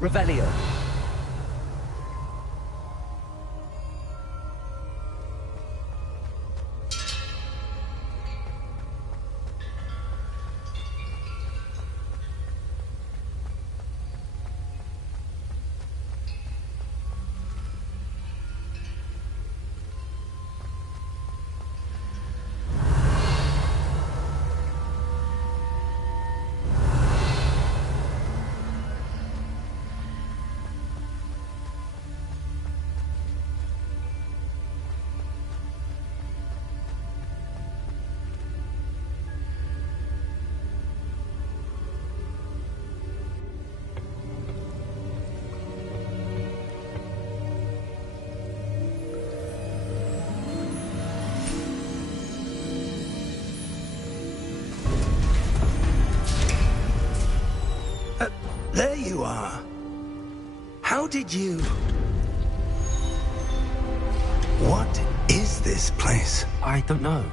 Revelio. There you are. How did you... What is this place? I don't know.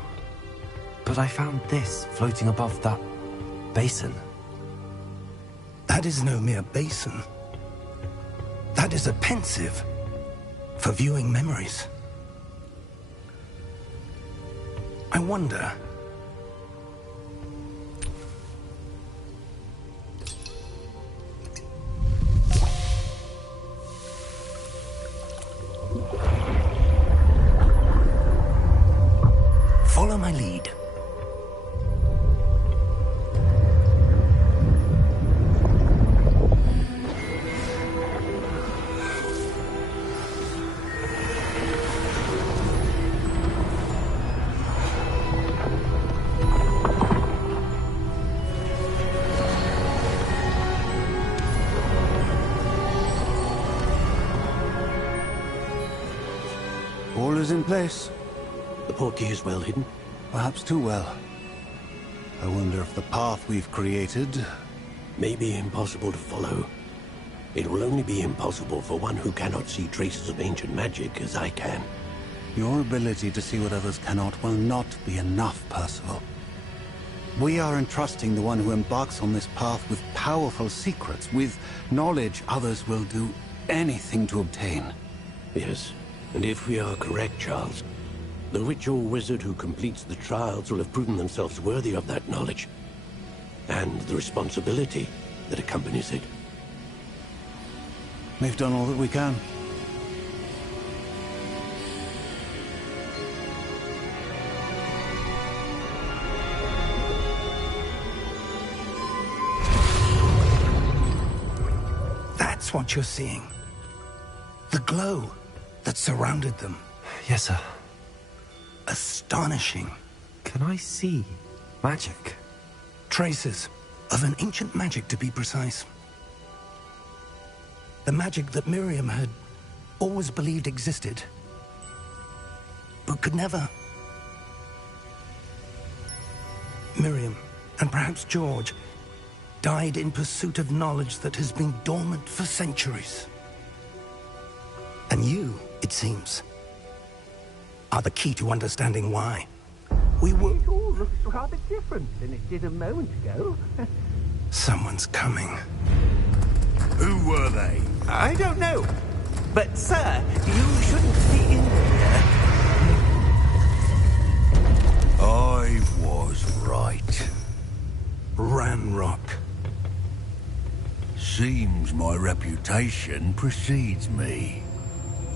But I found this floating above that basin. That is no mere basin. That is a pensive for viewing memories. I wonder... Follow my lead. All is in place. The portkey is well hidden. Perhaps too well. I wonder if the path we've created... May be impossible to follow. It will only be impossible for one who cannot see traces of ancient magic as I can. Your ability to see what others cannot will not be enough, Percival. We are entrusting the one who embarks on this path with powerful secrets, with knowledge others will do anything to obtain. Yes, and if we are correct, Charles, the witch or wizard who completes the trials will have proven themselves worthy of that knowledge, and the responsibility that accompanies it. We've done all that we can. That's what you're seeing. The glow that surrounded them. Yes, sir. Astonishing. Can I see magic? Traces of an ancient magic, to be precise. The magic that Miriam had always believed existed, but could never. Miriam, and perhaps George, died in pursuit of knowledge that has been dormant for centuries. And you, it seems, are the key to understanding why. We will... It all looks rather different than it did a moment ago. Someone's coming. Who were they? I don't know. But, sir, you shouldn't be in here. I was right. Ranrock. Seems my reputation precedes me.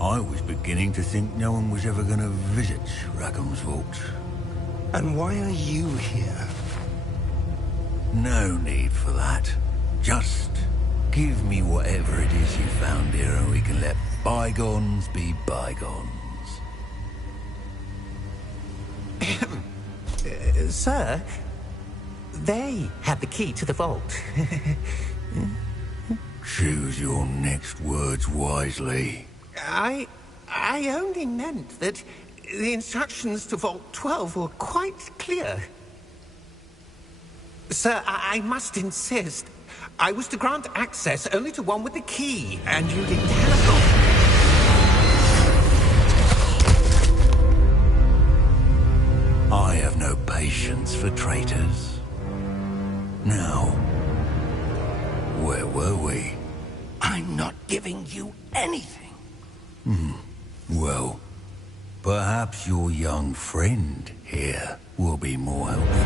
I was beginning to think no one was ever going to visit Rackham's Vault. And why are you here? No need for that. Just give me whatever it is you found here and we can let bygones be bygones. Sir, they have the key to the vault. Choose your next words wisely. I only meant that the instructions to Vault 12 were quite clear. Sir, I must insist. I was to grant access only to one with the key, and you didn't have I have no patience for traitors. Now, where were we? I'm not giving you anything. Well, perhaps your young friend here will be more helpful.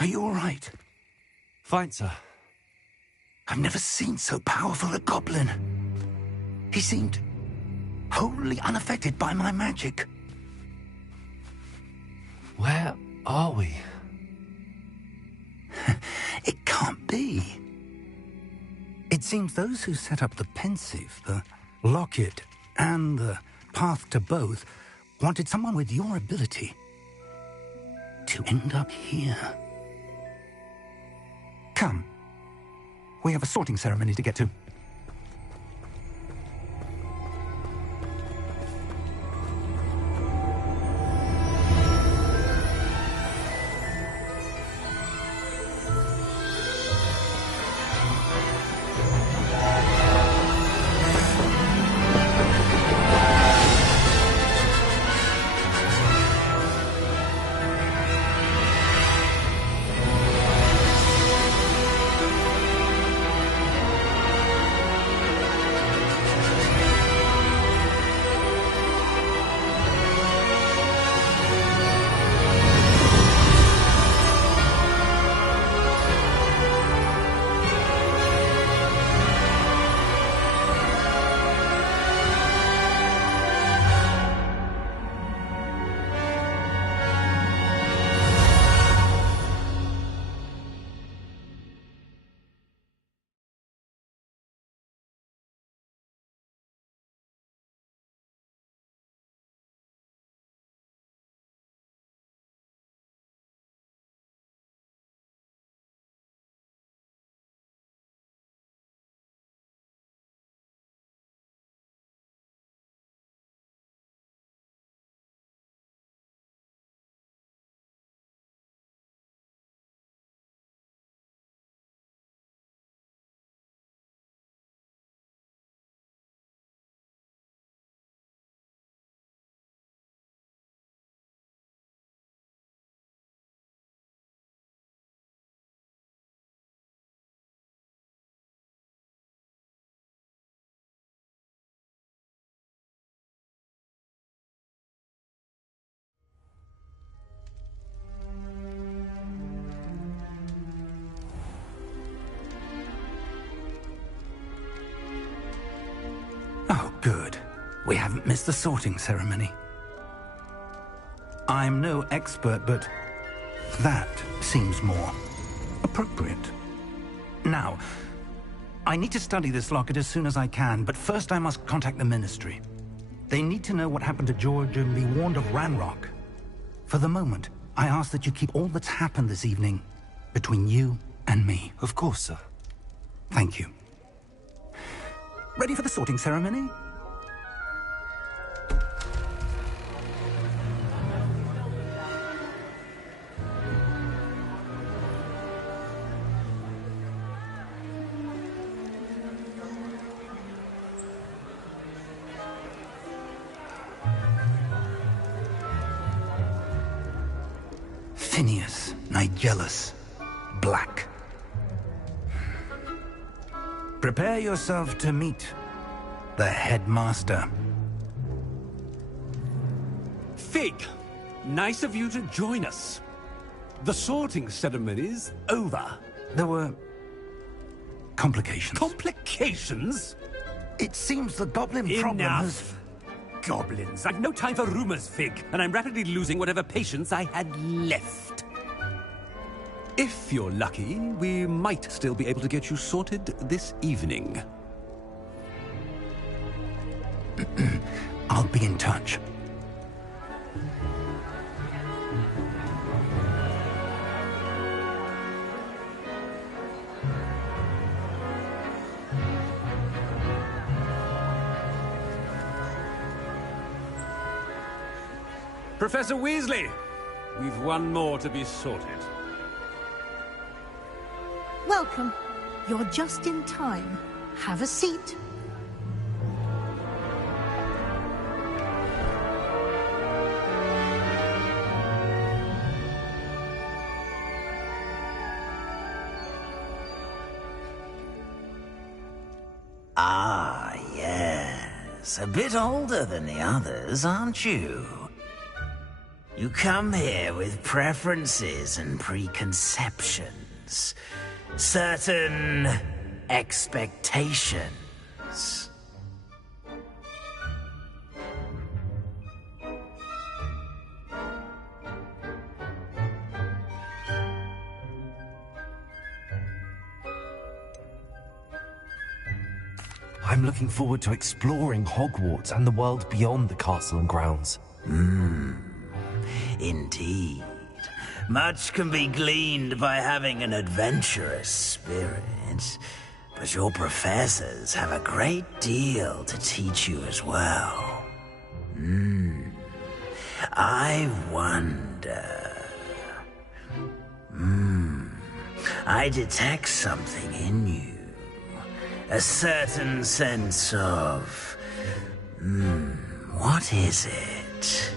Are you all right? Fine, sir. I've never seen so powerful a goblin. He seemed wholly unaffected by my magic. Where are we? It can't be. It seems those who set up the pensive, the locket, and the path to both wanted someone with your ability to end up here. Come. We have a sorting ceremony to get to. Oh, good. We haven't missed the sorting ceremony. I'm no expert, but that seems more appropriate. Now, I need to study this locket as soon as I can, but first I must contact the Ministry. They need to know what happened to George and be warned of Ranrock. For the moment, I ask that you keep all that's happened this evening between you and me. Of course, sir. Thank you. Ready for the sorting ceremony? Phineas, Nigellus, Black. Prepare yourself to meet the headmaster. Fig! Nice of you to join us. The sorting ceremony's over. There were complications. Complications? It seems the goblin problem has... Enough! Goblins. I've no time for rumors, Fig, and I'm rapidly losing whatever patience I had left. If you're lucky, we might still be able to get you sorted this evening. I'll be in touch. Professor Weasley, we've one more to be sorted. Welcome. You're just in time. Have a seat. Ah, yes. A bit older than the others, aren't you? You come here with preferences and preconceptions. Certain expectations. I'm looking forward to exploring Hogwarts and the world beyond the castle and grounds. Indeed. Much can be gleaned by having an adventurous spirit, but your professors have a great deal to teach you as well. I wonder... I detect something in you. A certain sense of... what is it?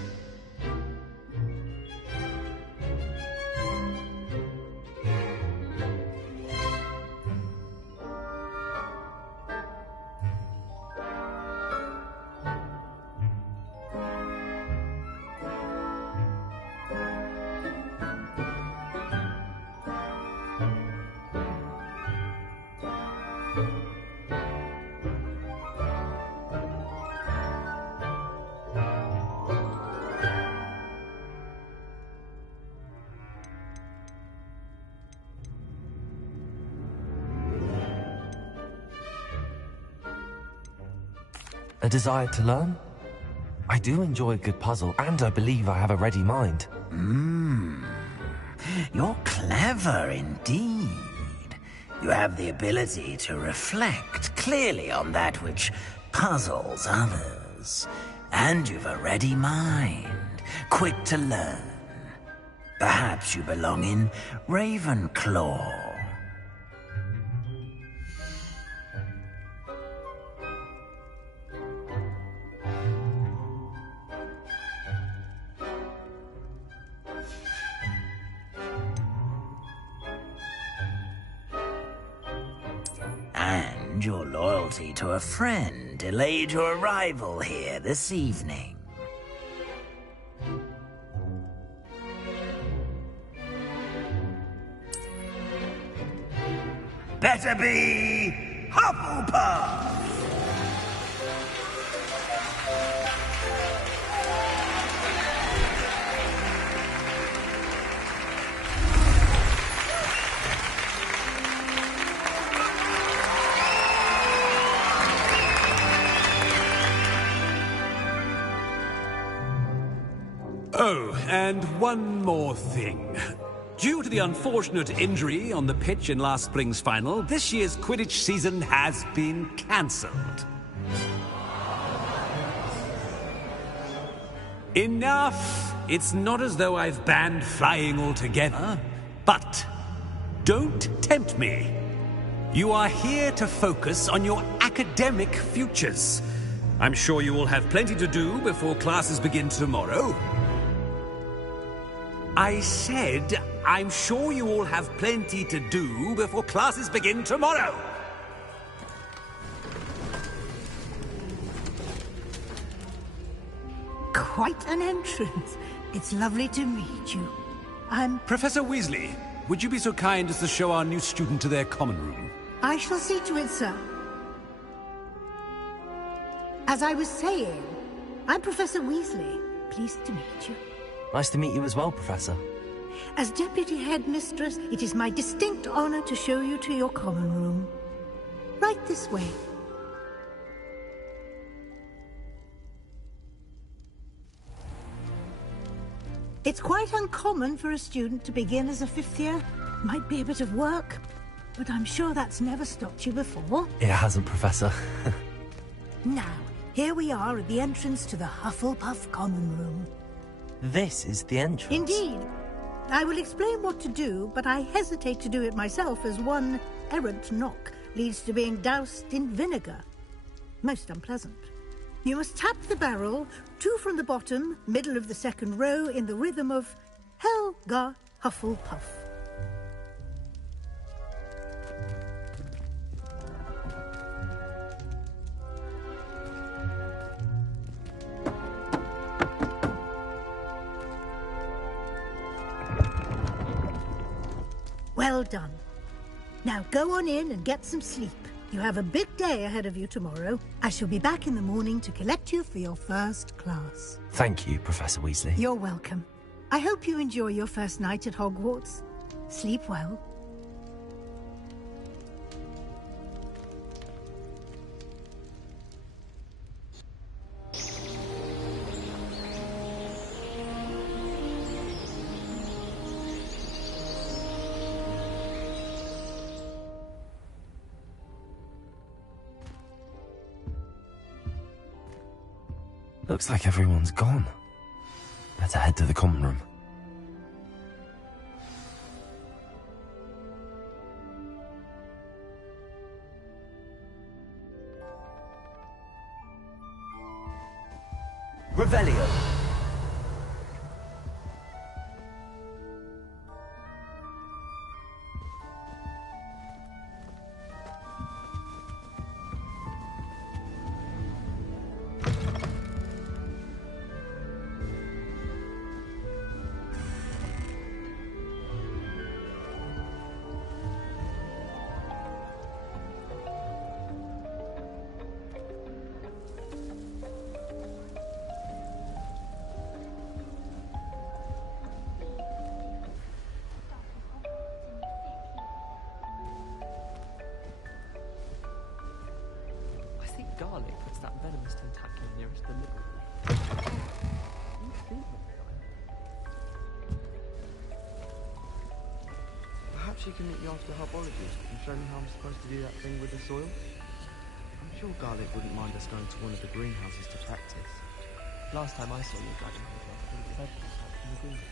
A desire to learn? I do enjoy a good puzzle, and I believe I have a ready mind. You're clever indeed. You have the ability to reflect clearly on that which puzzles others. And you've a ready mind, quick to learn. Perhaps you belong in Ravenclaw. And your loyalty to a friend delayed your arrival here this evening. Better be Hufflepuff! Oh, and one more thing. Due to the unfortunate injury on the pitch in last spring's final, this year's Quidditch season has been cancelled. Enough! It's not as though I've banned flying altogether, but don't tempt me. You are here to focus on your academic futures. I'm sure you will have plenty to do before classes begin tomorrow. I said, I'm sure you all have plenty to do before classes begin tomorrow. quite an entrance. It's lovely to meet you. I'm... Professor Weasley, would you be so kind as to show our new student to their common room? I shall see to it, sir. As I was saying, I'm Professor Weasley. Pleased to meet you. Nice to meet you as well, Professor. As Deputy Headmistress, it is my distinct honor to show you to your common room. Right this way. It's quite uncommon for a student to begin as a fifth year. Might be a bit of work, but I'm sure that's never stopped you before. It hasn't, Professor. Now, here we are at the entrance to the Hufflepuff common room. This is the entrance? Indeed. I will explain what to do, but I hesitate to do it myself as one errant knock leads to being doused in vinegar. Most unpleasant. You must tap the barrel, 2 from the bottom, middle of the second row, in the rhythm of Helga Hufflepuff. Well done. Now go on in and get some sleep. You have a big day ahead of you tomorrow. I shall be back in the morning to collect you for your first class. Thank you, Professor Weasley. You're welcome. I hope you enjoy your first night at Hogwarts. Sleep well. Looks like everyone's gone. Better head to the common room. Revelio. Garlic puts that venomous tentacle nearest the liver. Perhaps you can meet me after the herbologist and show me how I'm supposed to do that thing with the soil? I'm sure Garlic wouldn't mind us going to one of the greenhouses to practice. Last time I saw your dragon, it was fed from the greenhouse.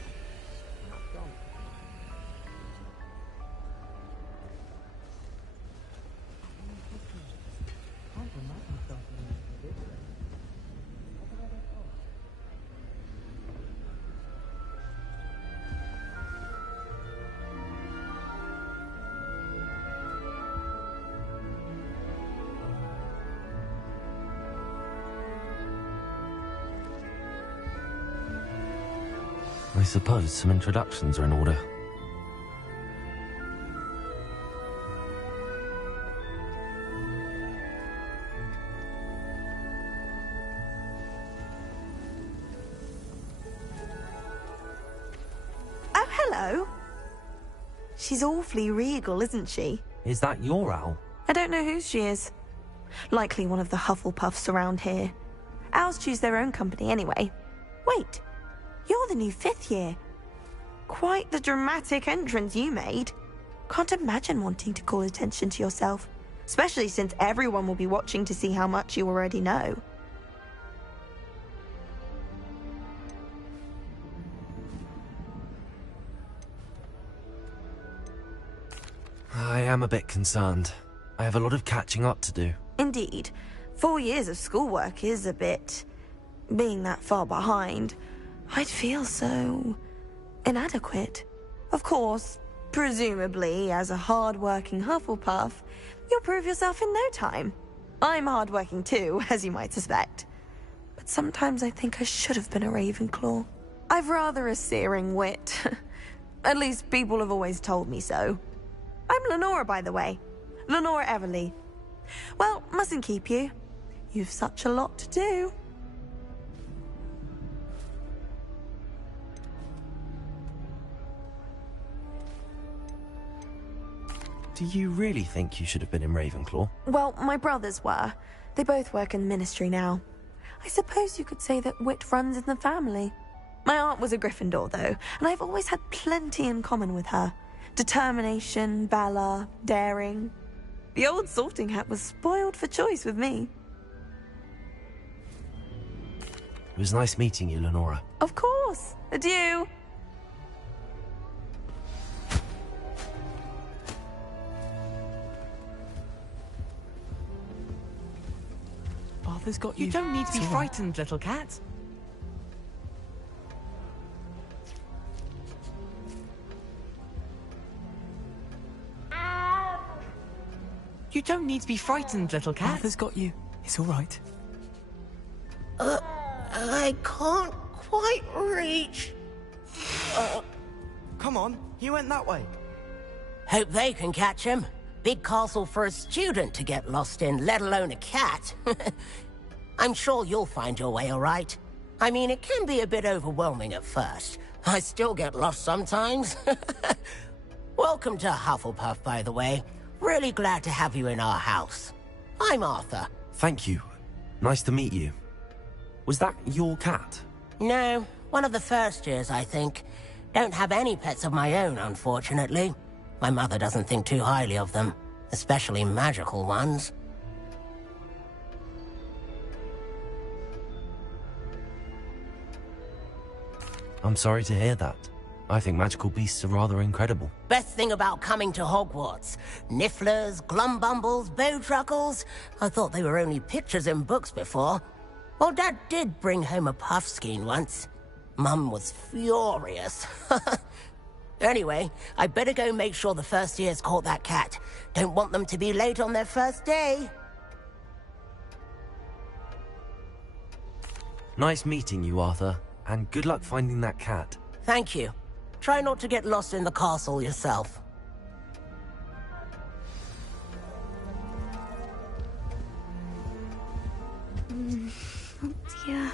I suppose some introductions are in order. Oh, hello. She's awfully regal, isn't she? Is that your owl? I don't know whose she is. Likely one of the Hufflepuffs around here. Owls choose their own company anyway. Wait. You're the new 5th year. Quite the dramatic entrance you made. Can't imagine wanting to call attention to yourself, especially since everyone will be watching to see how much you already know. I am a bit concerned. I have a lot of catching up to do. Indeed. 4 years of schoolwork is a bit... being that far behind... I'd feel so... inadequate. Of course, presumably, as a hard-working Hufflepuff, you'll prove yourself in no time. I'm hard-working too, as you might suspect. But Sometimes I think I should have been a Ravenclaw. I've rather a searing wit. At least people have always told me so. I'm Lenora, by the way. Lenora Everly. Well, mustn't keep you. You've such a lot to do. Do you really think you should have been in Ravenclaw? Well, my brothers were. They both work in the ministry now. I suppose you could say that wit runs in the family. My aunt was a Gryffindor, though, and I've always had plenty in common with her. Determination, valor, daring. The old sorting hat was spoiled for choice with me. It was nice meeting you, Lenora. Of course. Adieu. Arthur's got you. You don't need to be frightened, little cat. You don't need to be frightened, little cat. Arthur's got you. It's all right. I can't quite reach. Come on, he went that way. Hope they can catch him. Big castle for a student to get lost in, let alone a cat. I'm sure you'll find your way all right. I mean, it can be a bit overwhelming at first. I still get lost sometimes. Welcome to Hufflepuff, by the way. Really glad to have you in our house. I'm Arthur. Thank you. Nice to meet you. Was that your cat? No, one of the first years, I think. Don't have any pets of my own, unfortunately. My mother doesn't think too highly of them, especially magical ones. I'm sorry to hear that. I think magical beasts are rather incredible. Best thing about coming to Hogwarts. Nifflers, glumbumbles, bowtruckles. I thought they were only pictures in books before. Well, Dad did bring home a puffskein once. Mum was furious. Anyway, I better go make sure the first years caught that cat. Don't want them to be late on their first day. Nice meeting you, Arthur. And good luck finding that cat. Thank you. Try not to get lost in the castle yourself. Oh dear.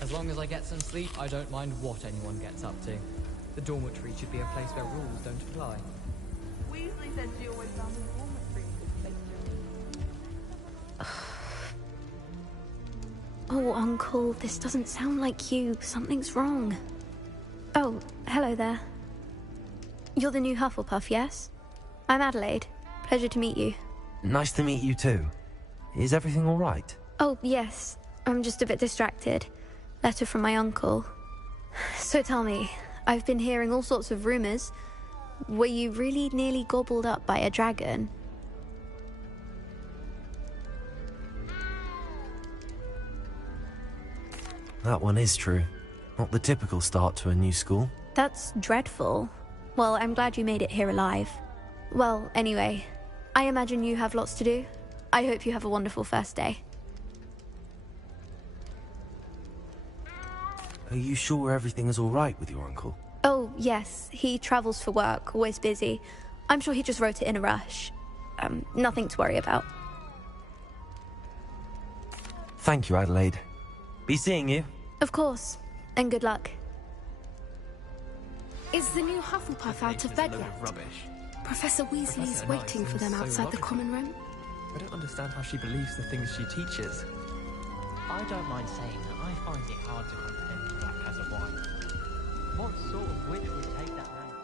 As long as I get some sleep, I don't mind what anyone gets up to. The dormitory should be a place where rules don't apply. Weasley said she always found the dormitory a good place. Oh, Uncle, this doesn't sound like you. Something's wrong. Oh, hello there. You're the new Hufflepuff, yes? I'm Adelaide. Pleasure to meet you. Nice to meet you too. Is everything all right? Oh, yes. I'm just a bit distracted. Letter from my uncle. So tell me, I've been hearing all sorts of rumors. Were you really nearly gobbled up by a dragon? That one is true. Not the typical start to a new school. That's dreadful. Well, I'm glad you made it here alive. Well, anyway, I imagine you have lots to do. I hope you have a wonderful first day. Are you sure everything is all right with your uncle? Oh, yes. He travels for work, always busy. I'm sure he just wrote it in a rush. Nothing to worry about. Thank you, Adelaide. Be seeing you. Of course. And good luck. Is the new Hufflepuff out of bed yet? Professor Weasley is waiting for them outside the common room. I don't understand how she believes the things she teaches. I don't mind saying that I find it hard to comprehend black as a white. What sort of witch would take that rank?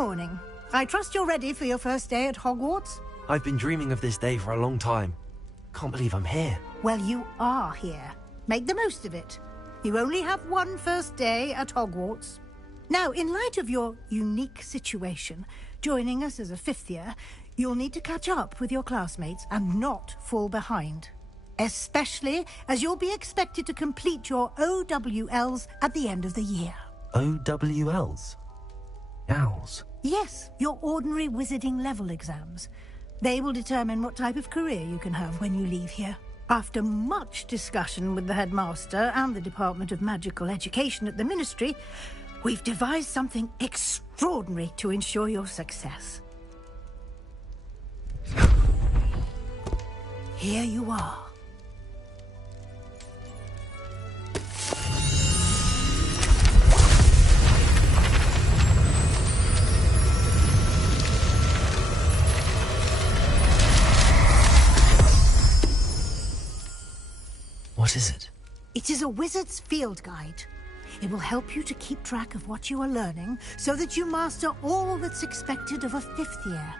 morning. I trust you're ready for your first day at Hogwarts? I've been dreaming of this day for a long time. Can't believe I'm here. Well, you are here. Make the most of it. You only have one first day at Hogwarts. Now, in light of your unique situation, joining us as a fifth year, you'll need to catch up with your classmates and not fall behind. Especially as you'll be expected to complete your OWLs at the end of the year. OWLs? Owls? Yes, your ordinary wizarding level exams. They will determine what type of career you can have when you leave here. After much discussion with the headmaster and the Department of Magical Education at the Ministry, we've devised something extraordinary to ensure your success. Here you are. What is it? It is a wizard's field guide. It will help you to keep track of what you are learning so that you master all that's expected of a fifth year.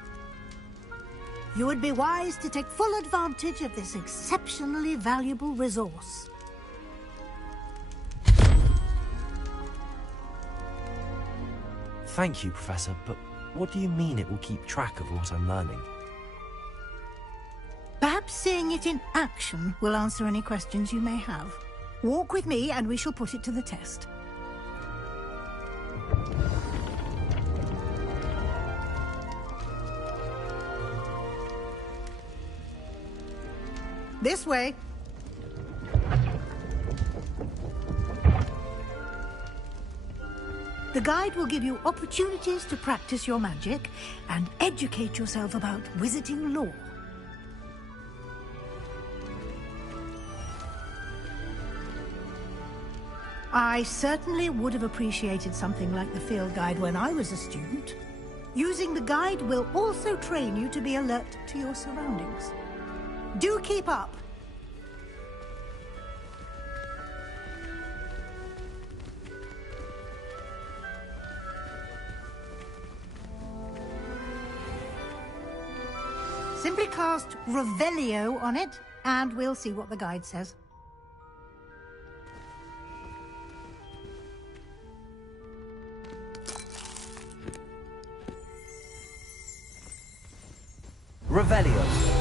You would be wise to take full advantage of this exceptionally valuable resource. Thank you, Professor, but what do you mean it will keep track of what I'm learning? Perhaps seeing it in action will answer any questions you may have. Walk with me and we shall put it to the test. This way. The guide will give you opportunities to practice your magic and educate yourself about wizarding lore. I certainly would have appreciated something like the field guide when I was a student. Using the guide will also train you to be alert to your surroundings. Do keep up. Simply cast Revelio on it, and we'll see what the guide says. Revelio.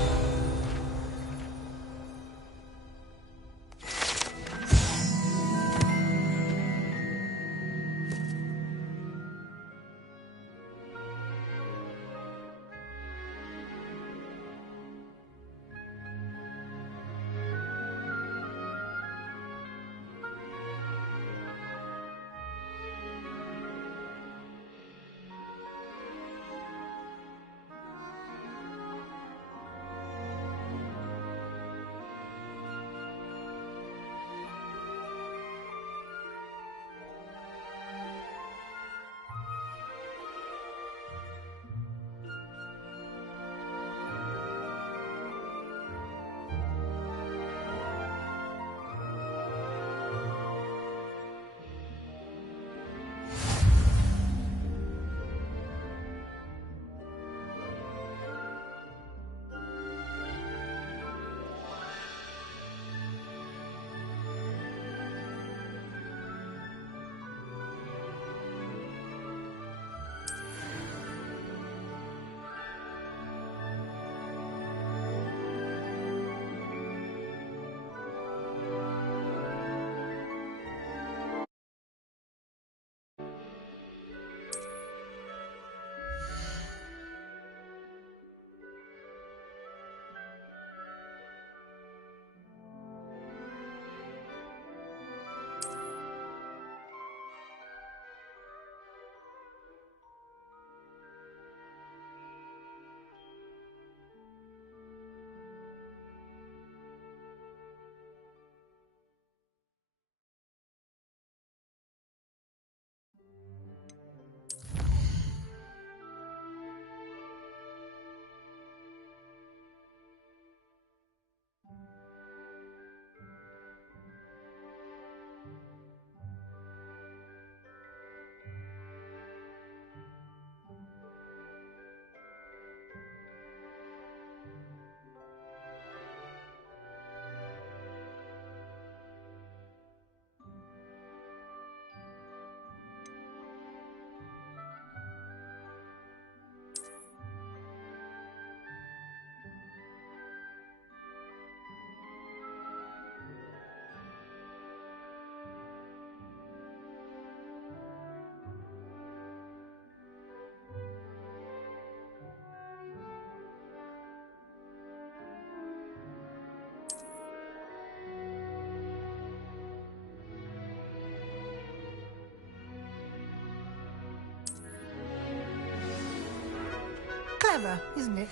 Clever, isn't it?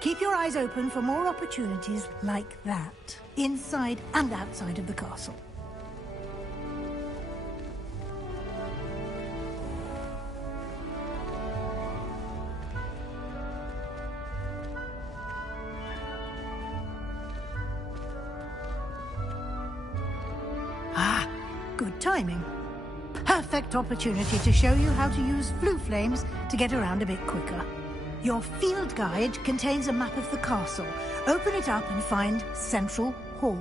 Keep your eyes open for more opportunities like that, inside and outside of the castle. Ah, good timing. Perfect opportunity to show you how to use flue flames to get around a bit quicker. Your field guide contains a map of the castle. Open it up and find Central Hall.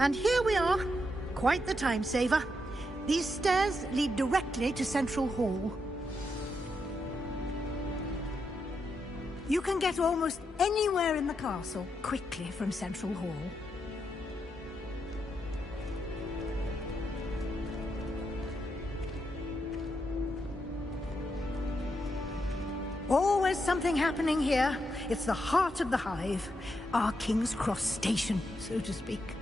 And here we are. Quite the time saver. These stairs lead directly to Central Hall. You can get almost anywhere in the castle quickly from Central Hall. Always something happening here. It's the heart of the hive. Our King's Cross station, so to speak.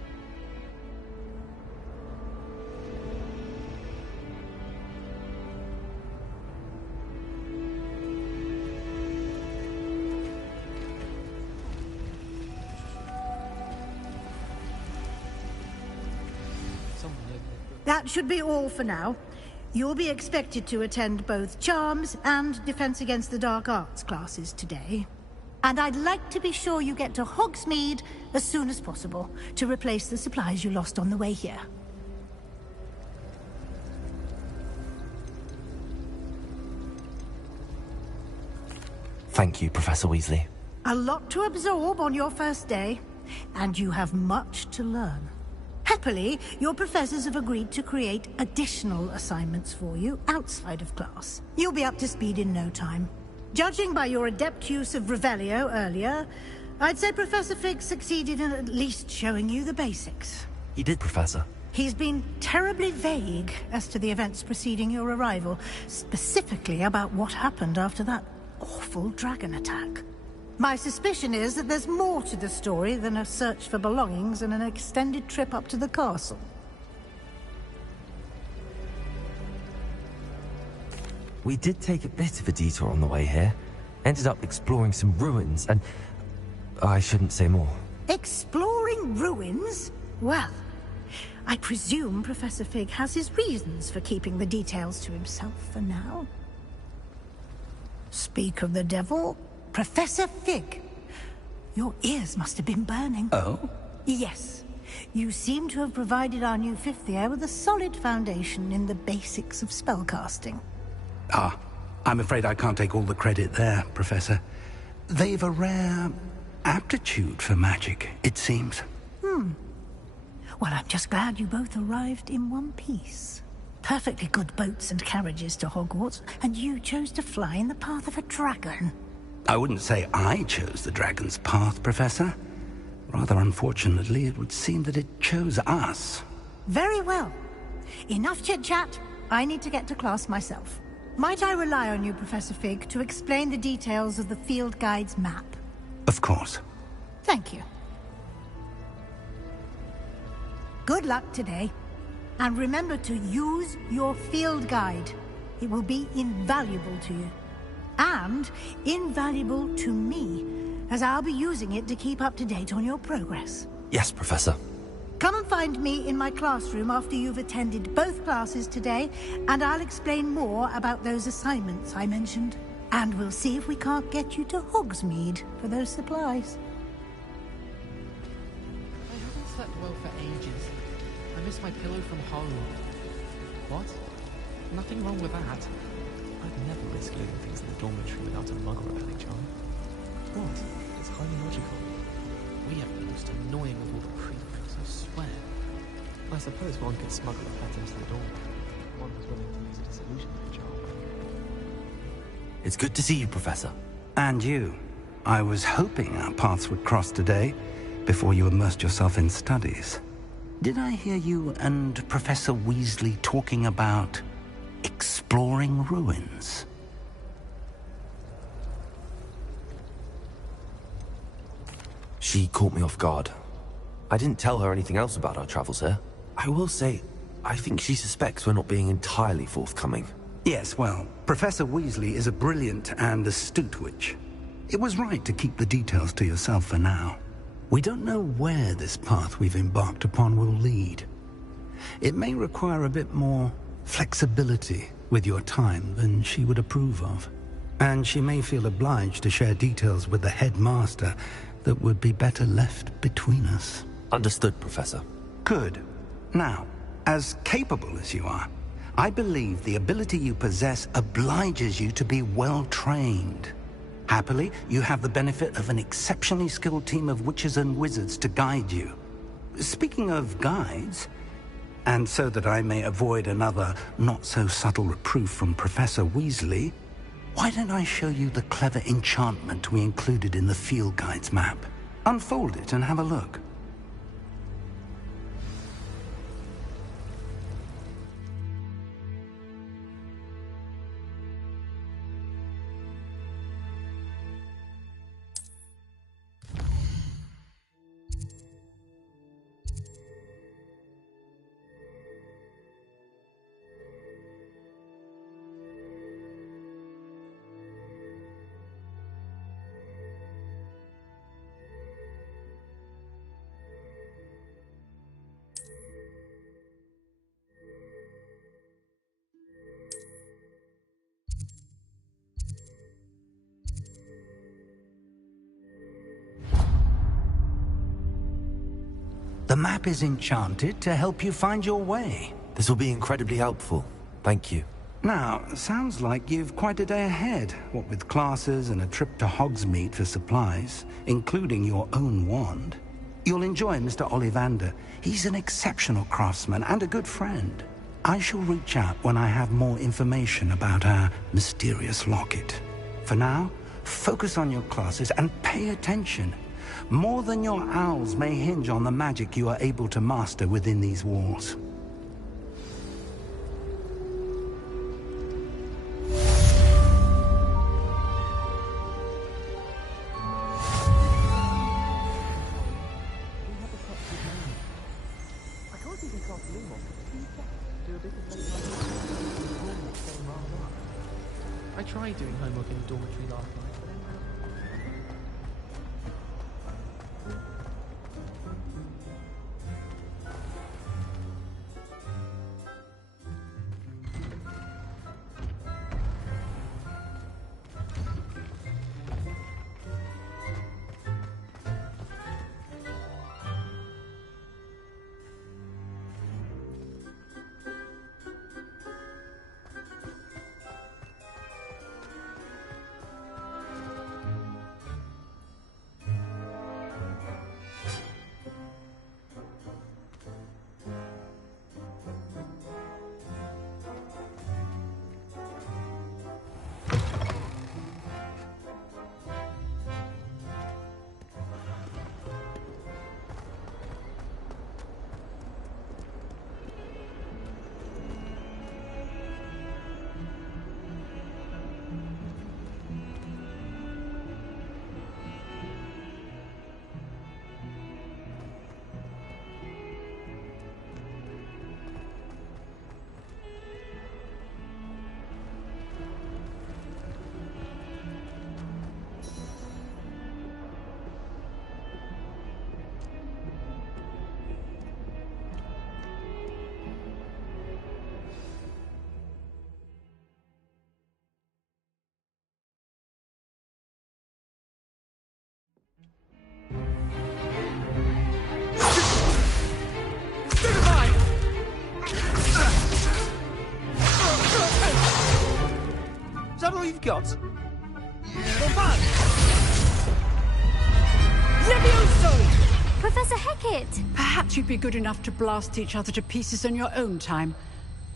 That should be all for now. You'll be expected to attend both Charms and Defense Against the Dark Arts classes today. And I'd like to be sure you get to Hogsmeade as soon as possible to replace the supplies you lost on the way here. Thank you, Professor Weasley. A lot to absorb on your first day, and you have much to learn. Happily, your professors have agreed to create additional assignments for you outside of class. You'll be up to speed in no time. Judging by your adept use of Revelio earlier, I'd say Professor Fig succeeded in at least showing you the basics. He did, Professor. He's been terribly vague as to the events preceding your arrival, specifically about what happened after that awful dragon attack. My suspicion is that there's more to the story than a search for belongings and an extended trip up to the castle. We did take a bit of a detour on the way here. Ended up exploring some ruins and... I shouldn't say more. Exploring ruins? Well, I presume Professor Fig has his reasons for keeping the details to himself for now. Speak of the devil, Professor Fig. Your ears must have been burning. Oh? Yes. You seem to have provided our new fifth year with a solid foundation in the basics of spellcasting. Ah, I'm afraid I can't take all the credit there, Professor. They've a rare aptitude for magic, it seems. Well, I'm just glad you both arrived in one piece. Perfectly good boats and carriages to Hogwarts, and you chose to fly in the path of a dragon. I wouldn't say I chose the dragon's path, Professor. Rather unfortunately, it would seem that it chose us. Very well. Enough chit-chat. I need to get to class myself. Might I rely on you, Professor Fig, to explain the details of the field guide's map? Of course. Thank you. Good luck today. And remember to use your field guide. It will be invaluable to you. And invaluable to me, as I'll be using it to keep up to date on your progress. Yes, Professor. Come and find me in my classroom after you've attended both classes today, and I'll explain more about those assignments I mentioned. And we'll see if we can't get you to Hogsmeade for those supplies. I haven't slept well for ages. I miss my pillow from home. What? Nothing wrong with that. I'd never risk leaving things in the dormitory without a mug or a belly charm. What? It's highly logical. We have been most annoying with all the prefects, I swear. I suppose one could smuggle a pet into the dorm. One was willing to use a disillusionment charm. It's good to see you, Professor. And you. I was hoping our paths would cross today, before you immersed yourself in studies. Did I hear you and Professor Weasley talking about exploring ruins? She caught me off guard. I didn't tell her anything else about our travels here. I will say, I think she suspects we're not being entirely forthcoming. Yes, well, Professor Weasley is a brilliant and astute witch. It was right to keep the details to yourself for now. We don't know where this path we've embarked upon will lead. It may require a bit more flexibility with your time than she would approve of. And she may feel obliged to share details with the headmaster that would be better left between us. Understood, Professor. Good. Now, as capable as you are, I believe the ability you possess obliges you to be well-trained. Happily, you have the benefit of an exceptionally skilled team of witches and wizards to guide you. Speaking of guides, and so that I may avoid another not-so-subtle reproof from Professor Weasley, why don't I show you the clever enchantment we included in the field guide's map? Unfold it and have a look. The map is enchanted to help you find your way. This will be incredibly helpful. Thank you. Now, sounds like you've quite a day ahead, what with classes and a trip to Hogsmeade for supplies, including your own wand. You'll enjoy Mr. Ollivander. He's an exceptional craftsman and a good friend. I shall reach out when I have more information about our mysterious locket. For now, focus on your classes and pay attention. More than your owls may hinge on the magic you are able to master within these walls. I tried doing homework in the dormitory last night. we've got? Levioso! Professor Hecat! Perhaps you'd be good enough to blast each other to pieces on your own time.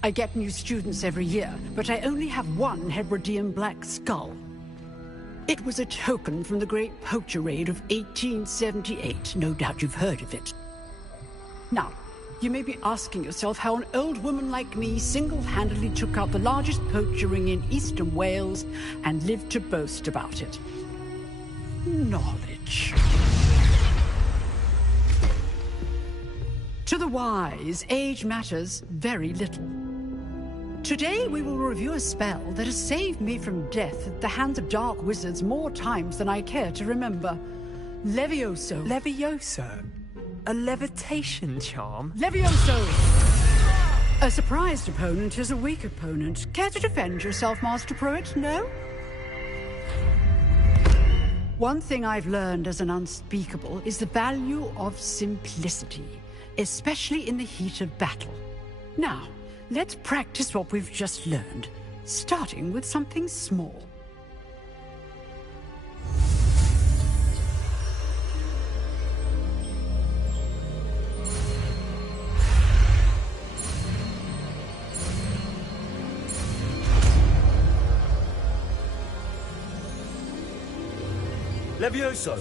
I get new students every year, but I only have one Hebridean black skull. It was a token from the Great Poacher Raid of 1878. No doubt you've heard of it. Now, you may be asking yourself how an old woman like me single-handedly took out the largest poacher ring in eastern Wales and lived to boast about it. Knowledge. To the wise, age matters very little. Today we will review a spell that has saved me from death at the hands of dark wizards more times than I care to remember. Levioso. Levioso? A levitation charm? Levioso! A surprised opponent is a weak opponent. Care to defend yourself, Master Pruitt? No? One thing I've learned as an unspeakable is the value of simplicity, especially in the heat of battle. Now, let's practice what we've just learned, starting with something small. Levioso!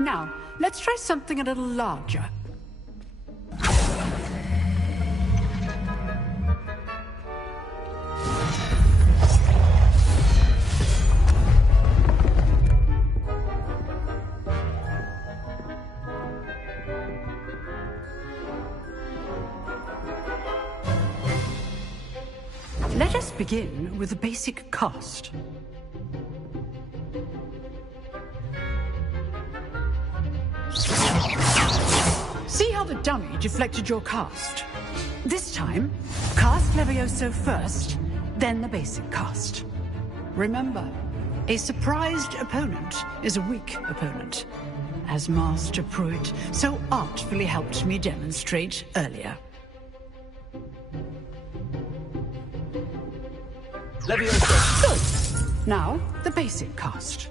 Now, let's try something a little larger. Let us begin with the basic cast. See how the dummy deflected your cast? This time, cast Levioso first, then the basic cast. Remember, a surprised opponent is a weak opponent, as Master Pruitt so artfully helped me demonstrate earlier. Levioso! Good. Now, the basic cast.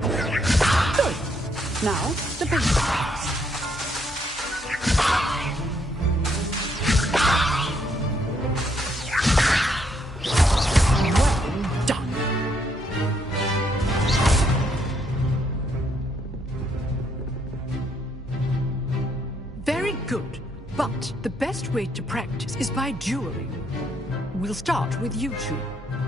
Good. Now, the basic cast. Well done. Very good. But the best way to practice is by dueling. We'll start with you two.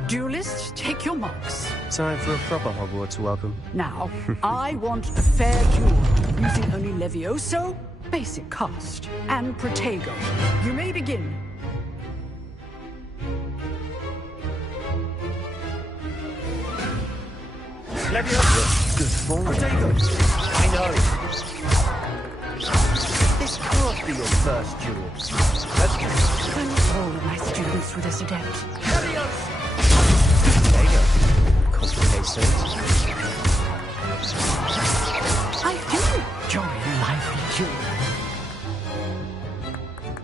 Duelists, take your marks. Time for a proper Hogwarts welcome. Now, I want a fair duel, using only Levioso, basic cast, and Protego. You may begin. Levioso! Good form. Protego! I know. This can't be your first duel. Let's go. Almost all of my students were this adept. Levioso! There you go. Complicate things. I do enjoy a lively duel.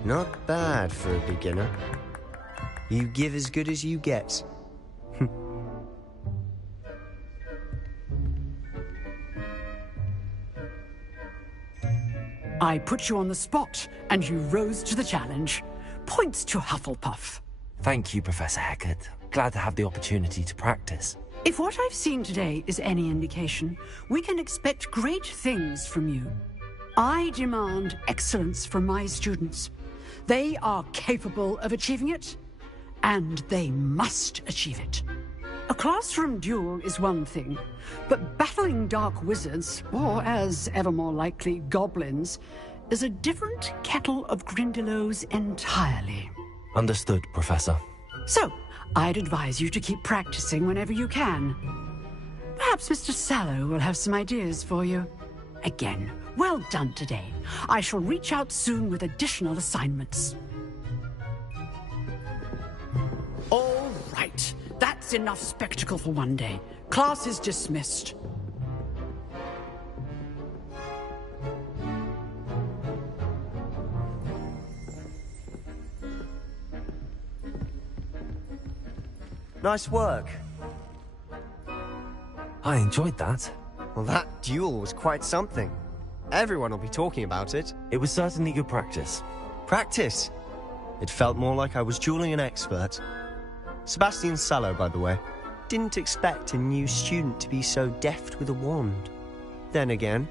Not bad for a beginner. You give as good as you get. I put you on the spot, and you rose to the challenge. Points to Hufflepuff. Thank you, Professor Hecat. Glad to have the opportunity to practice. If what I've seen today is any indication, we can expect great things from you. I demand excellence from my students. They are capable of achieving it, and they must achieve it. A classroom duel is one thing, but battling dark wizards, or as ever more likely, goblins, is a different kettle of Grindylows entirely. Understood, Professor. So, I'd advise you to keep practicing whenever you can. Perhaps Mr. Sallow will have some ideas for you. Again, well done today. I shall reach out soon with additional assignments. All right. That's That's enough spectacle for one day. Class is dismissed. Nice work. I enjoyed that. Well, that duel was quite something. Everyone will be talking about it. It was certainly good practice. Practice? It felt more like I was dueling an expert. Sebastian Sallow, by the way. Didn't expect a new student to be so deft with a wand. Then again,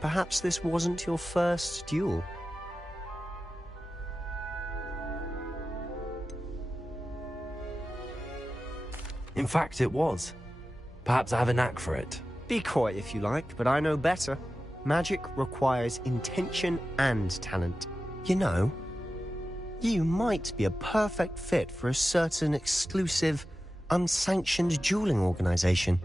perhaps this wasn't your first duel. In fact, it was. Perhaps I have a knack for it. Be coy if you like, but I know better. Magic requires intention and talent. You know, you might be a perfect fit for a certain exclusive, unsanctioned dueling organization.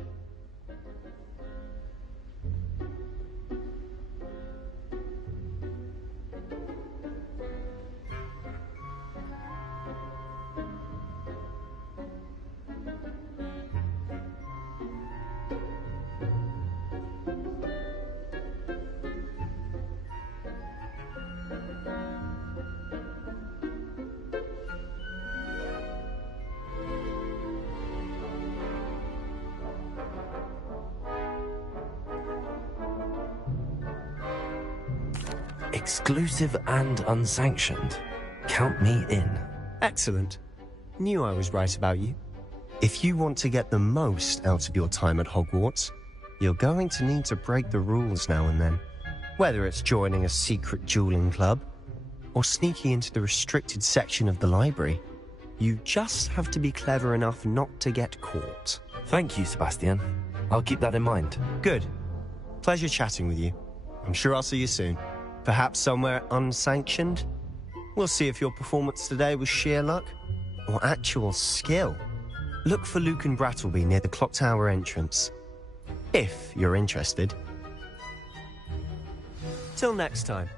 Exclusive and unsanctioned. Count me in. Excellent. Knew I was right about you. If you want to get the most out of your time at Hogwarts, you're going to need to break the rules now and then. Whether it's joining a secret dueling club, or sneaking into the restricted section of the library, you just have to be clever enough not to get caught. Thank you, Sebastian. I'll keep that in mind. Good. Pleasure chatting with you. I'm sure I'll see you soon. Perhaps somewhere unsanctioned? We'll see if your performance today was sheer luck or actual skill. Look for Luke and Brattleby near the clock tower entrance, if you're interested. Till next time.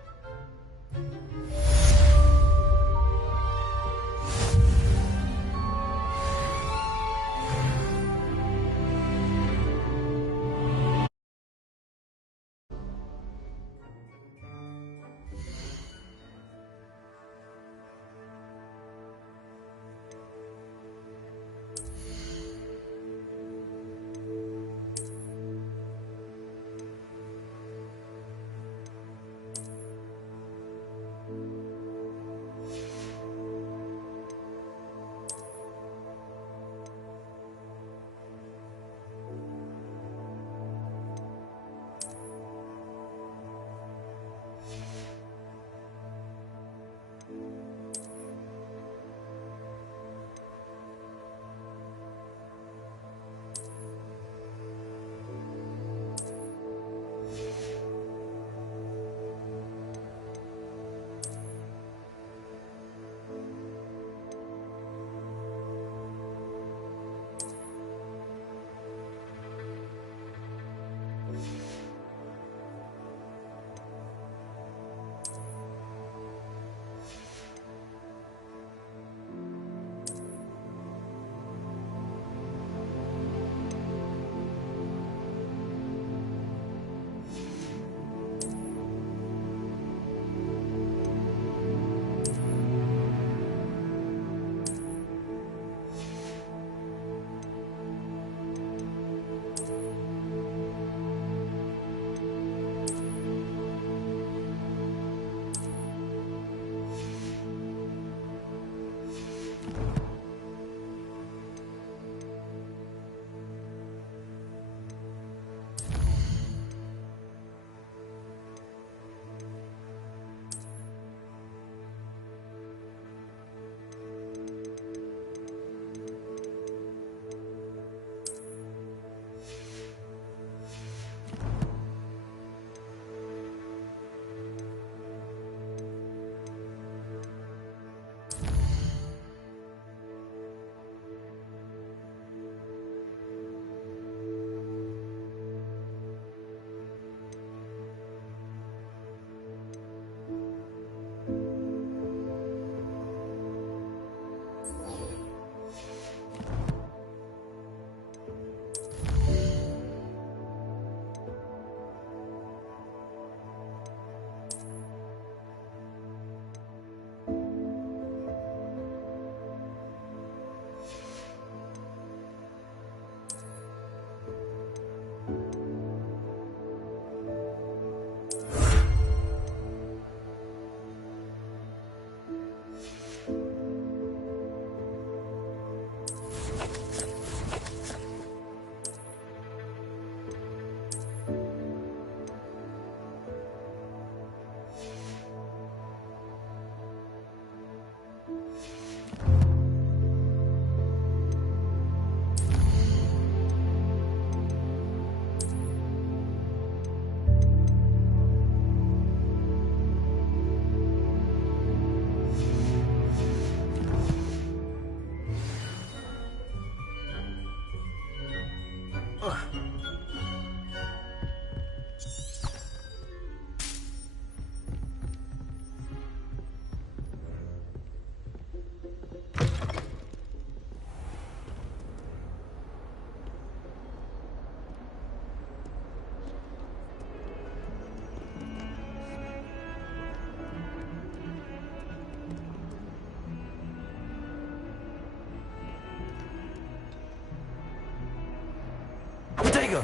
Digger!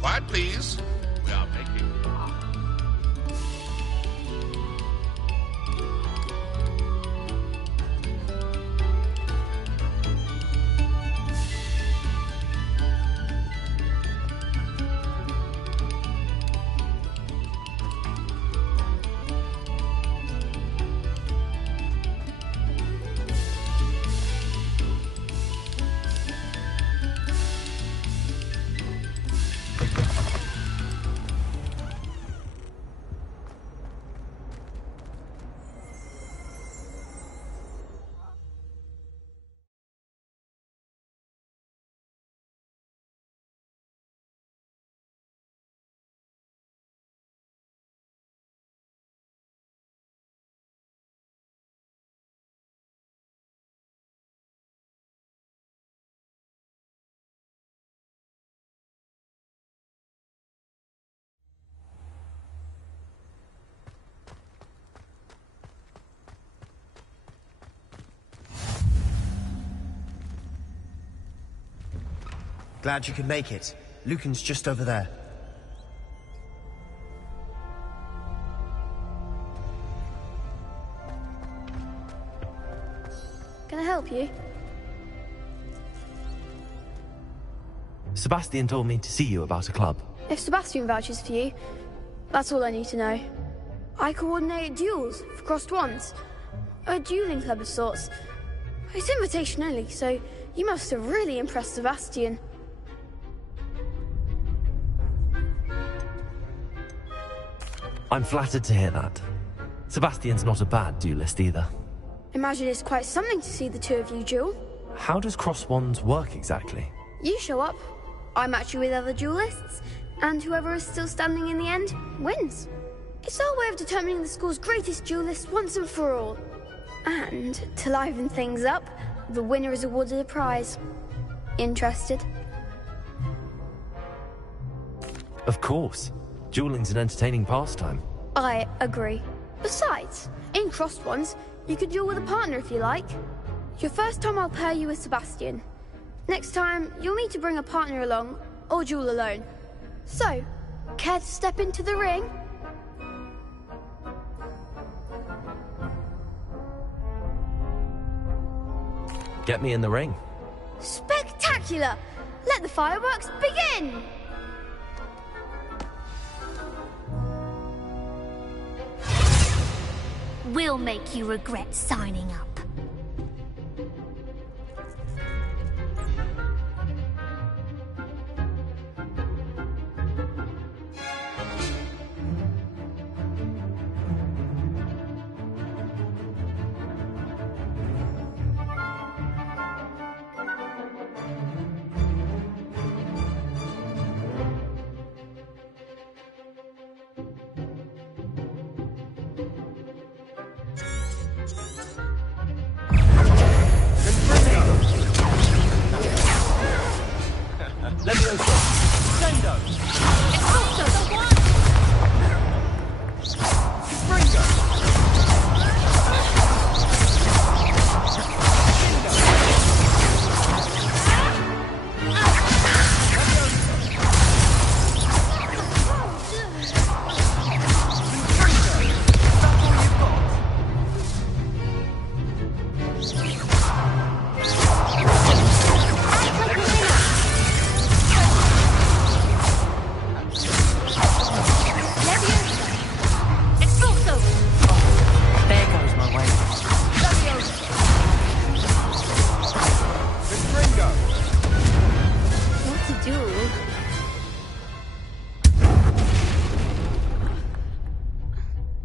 Quiet, please. We are making... Glad you could make it. Lucan's just over there. Can I help you? Sebastian told me to see you about a club. If Sebastian vouches for you, that's all I need to know. I coordinate duels for crossed ones. A dueling club of sorts. It's invitation only, so you must have really impressed Sebastian. I'm flattered to hear that. Sebastian's not a bad duelist either. Imagine it's quite something to see the two of you duel. How does cross wands work exactly? You show up, I match you with other duelists, and whoever is still standing in the end wins. It's our way of determining the school's greatest duelist once and for all. And to liven things up, the winner is awarded a prize. Interested? Of course. Dueling's an entertaining pastime. I agree. Besides, in crossed ones, you could duel with a partner if you like. Your first time I'll pair you with Sebastian. Next time, you'll need to bring a partner along, or duel alone. So, care to step into the ring? Get me in the ring. Spectacular! Let the fireworks begin! We'll make you regret signing up.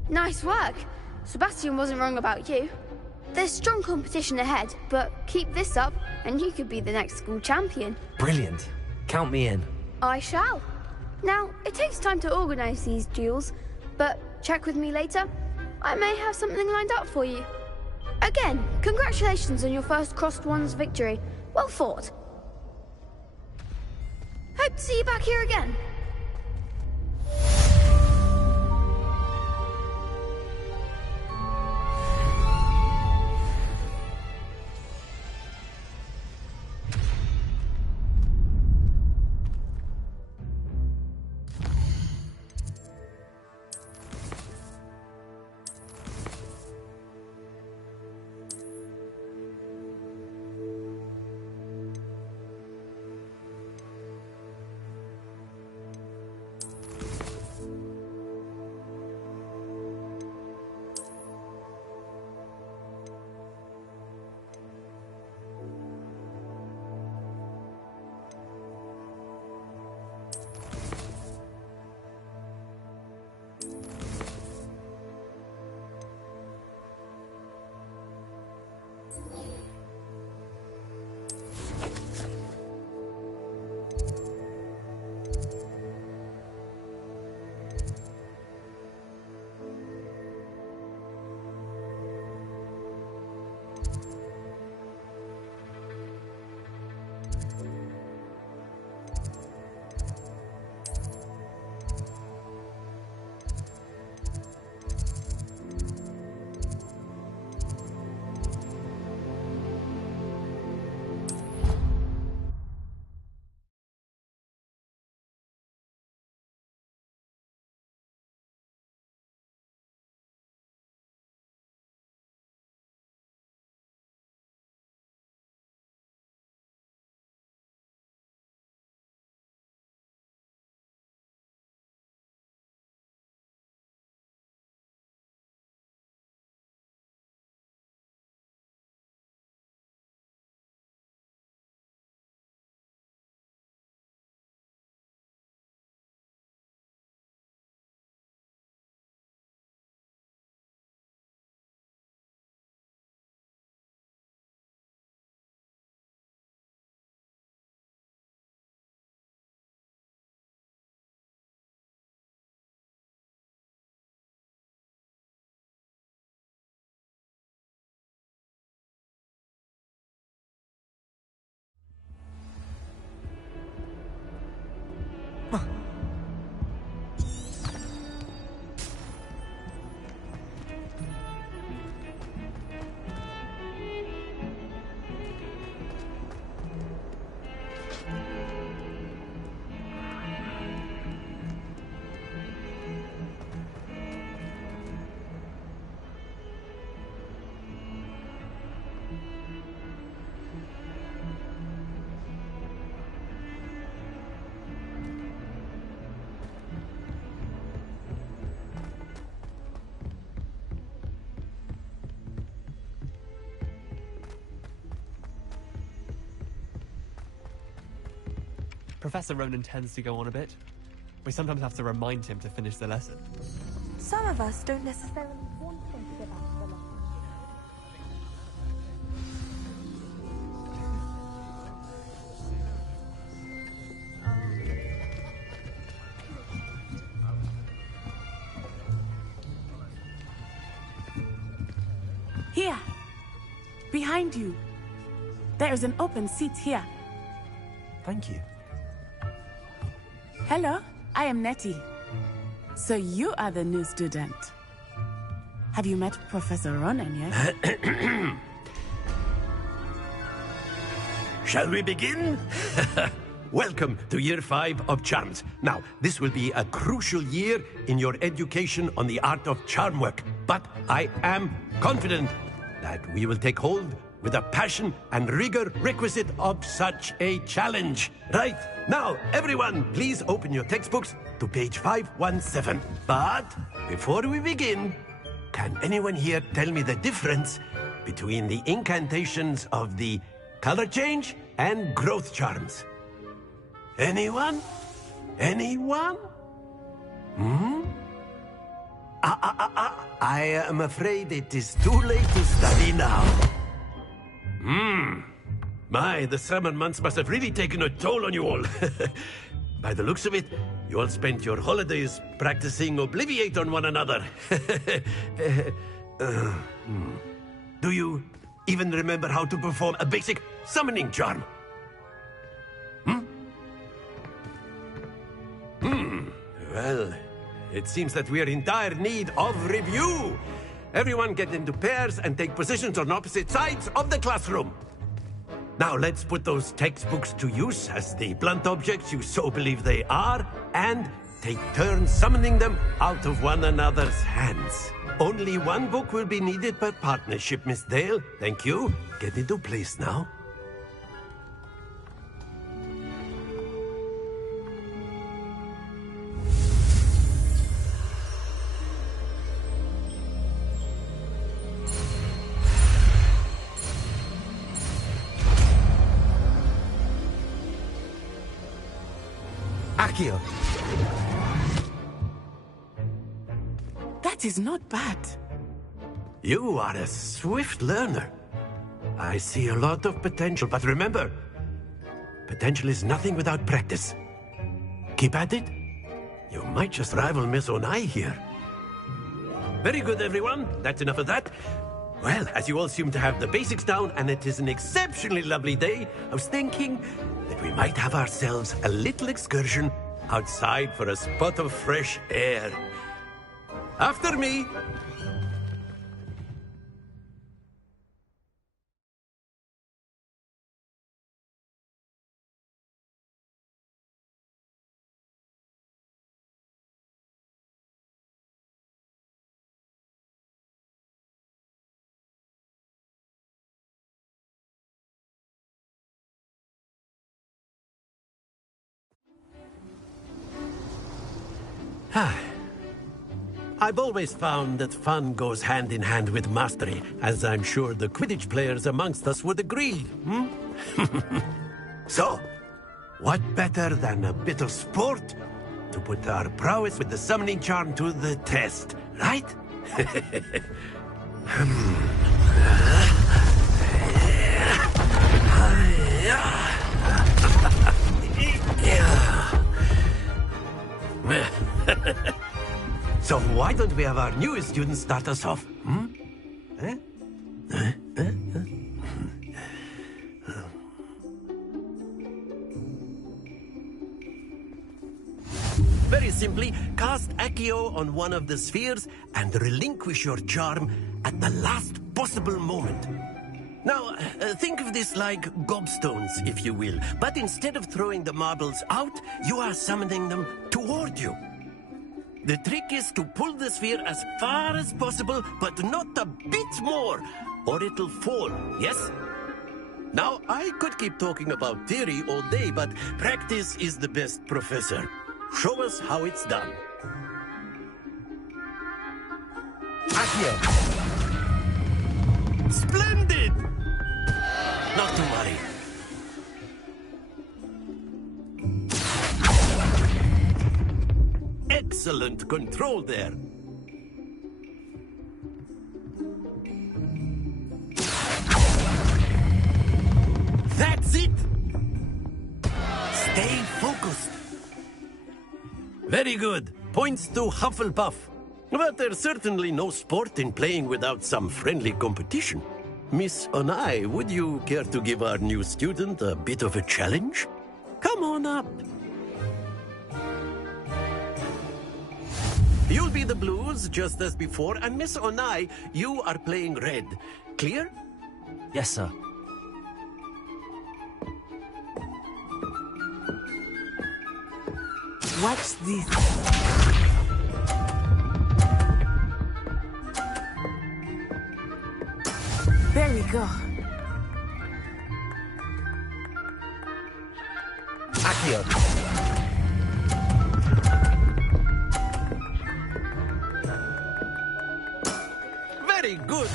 Nice work. Sebastian wasn't wrong about you. There's strong competition ahead, but keep this up and you could be the next school champion. Brilliant. Count me in. I shall. Now, it takes time to organize these duels, but check with me later. I may have something lined up for you. Again, congratulations on your first Crossed Ones victory. Well fought. Hope to see you back here again. Professor Ronan tends to go on a bit. We sometimes have to remind him to finish the lesson. Some of us don't necessarily want him to get back to the lesson. Here! Behind you. There is an open seat here. Thank you. Hello, I am Nettie. So you are the new student. Have you met Professor Ronan yet? Shall we begin? Welcome to Year 5 of Charms. Now, this will be a crucial year in your education on the art of charm work. But I am confident that we will take hold with the passion and rigor requisite of such a challenge. Right, now, everyone, please open your textbooks to page 517. But before we begin, can anyone here tell me the difference between the incantations of the color change and growth charms? Anyone? Anyone? I am afraid it is too late to study now. My, the summer months must have really taken a toll on you all. By the looks of it, you all spent your holidays practicing Obliviate on one another. Do you even remember how to perform a basic summoning charm? Well, it seems that we are in dire need of review. Everyone get into pairs and take positions on opposite sides of the classroom. Now let's put those textbooks to use as the blunt objects you so believe they are, and take turns summoning them out of one another's hands. Only one book will be needed per partnership, Miss Dale. Thank you. Get into place now. Akio. That is not bad. You are a swift learner. I see a lot of potential, but remember, potential is nothing without practice. Keep at it. You might just rival Miss Onai here. Very good, everyone. That's enough of that. Well, as you all seem to have the basics down, and it is an exceptionally lovely day, I was thinking that we might have ourselves a little excursion outside for a spot of fresh air. After me! I've always found that fun goes hand in hand with mastery, as I'm sure the Quidditch players amongst us would agree, So, what better than a bit of sport to put our prowess with the summoning charm to the test, right? So why don't we have our newest student start us off? Very simply, cast Accio on one of the spheres and relinquish your charm at the last possible moment. Now, think of this like gobstones, if you will. But instead of throwing the marbles out, you are summoning them toward you. The trick is to pull the sphere as far as possible, but not a bit more, or it'll fall, yes? Now, I could keep talking about theory all day, but practice is the best professor. Show us how it's done. Accio! Splendid! Not to worry. excellent control there. That's it! Stay focused. Very good. Points to Hufflepuff. But there's certainly no sport in playing without some friendly competition. Miss Onai, would you care to give our new student a bit of a challenge? Come on up. You'll be the blues, just as before, and Miss Onai, you are playing red. Clear? Yes, sir. Watch this. There we go. Accio. Very good.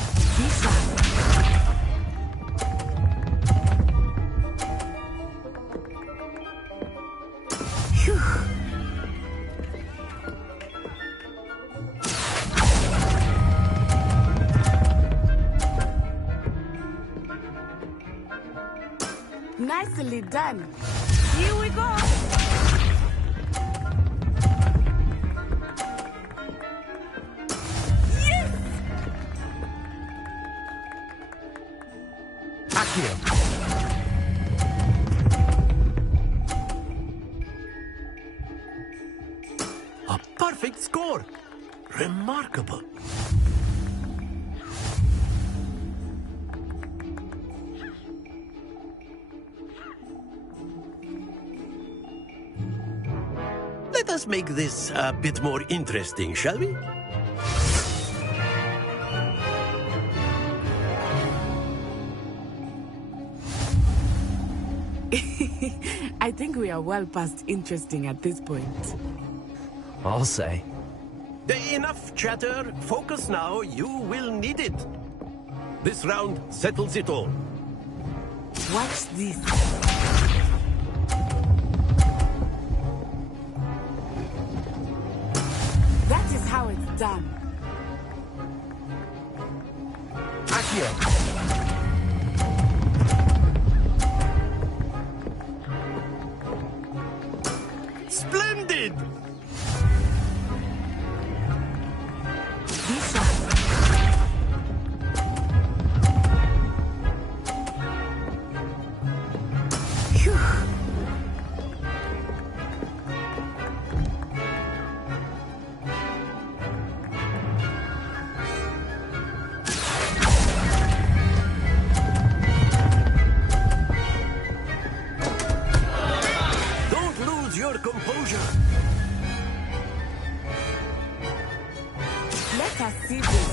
Nicely done. Here we go. Yes! Accio. A perfect score. Remarkable. Let us make this a bit more interesting, shall we? I think we are well past interesting at this point. I'll say. Enough chatter. Focus now. You will need it. This round settles it all. Watch this. That is how it's done. Accio. Splendid! Let us see this.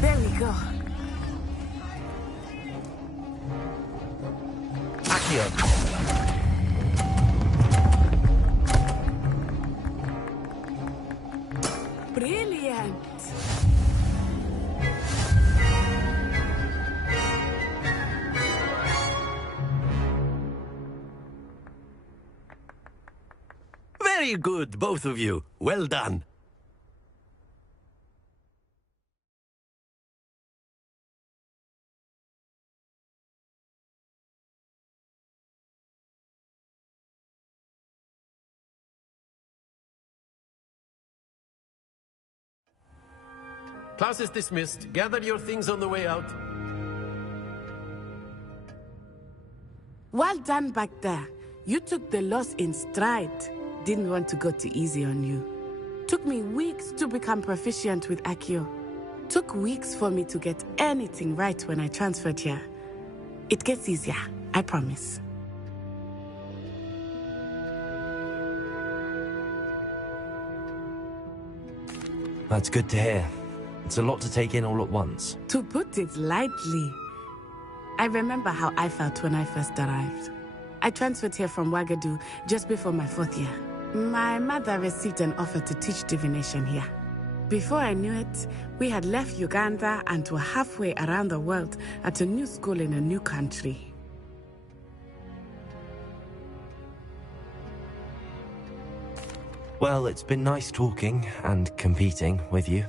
There we go. Accio. Brilliant. Very good, both of you. Well done. Class is dismissed. Gather your things on the way out. Well done back there. You took the loss in stride. Didn't want to go too easy on you. Took me weeks to become proficient with Accio. Took weeks for me to get anything right when I transferred here. It gets easier, I promise. That's good to hear. It's a lot to take in all at once. To put it lightly, I remember how I felt when I first arrived. I transferred here from Ouagadougou just before my 4th year. My mother received an offer to teach divination here. Before I knew it, we had left Uganda and were halfway around the world at a new school in a new country. Well, it's been nice talking and competing with you.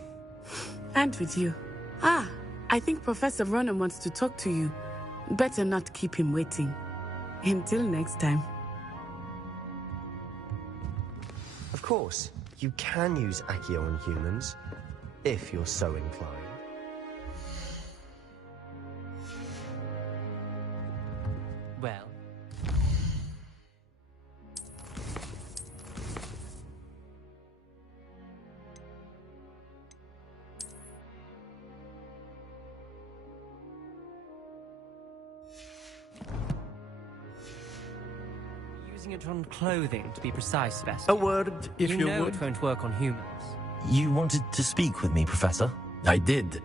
And with you. Ah, I think Professor Ronan wants to talk to you. Better not keep him waiting. Until next time. Of course, you can use Accio on humans, if you're so inclined. Well. Using it on clothing, to be precise, Sebastian. A word, if you know would. it won't work on humans. You wanted to speak with me, Professor? I did.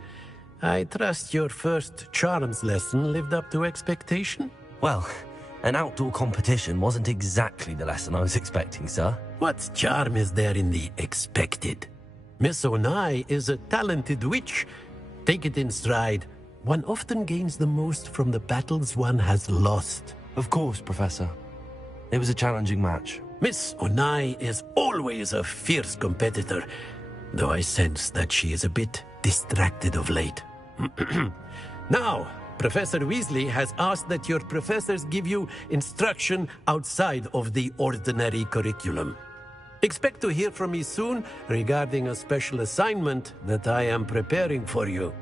I trust your first charms lesson lived up to expectation? Well, an outdoor competition wasn't exactly the lesson I was expecting, sir. What charm is there in the expected? Miss Onai is a talented witch. Take it in stride. One often gains the most from the battles one has lost. Of course, Professor. It was a challenging match. Miss Onai is always a fierce competitor, though I sense that she is a bit distracted of late. Now, Professor Weasley has asked that your professors give you instruction outside of the ordinary curriculum. Expect to hear from me soon regarding a special assignment that I am preparing for you.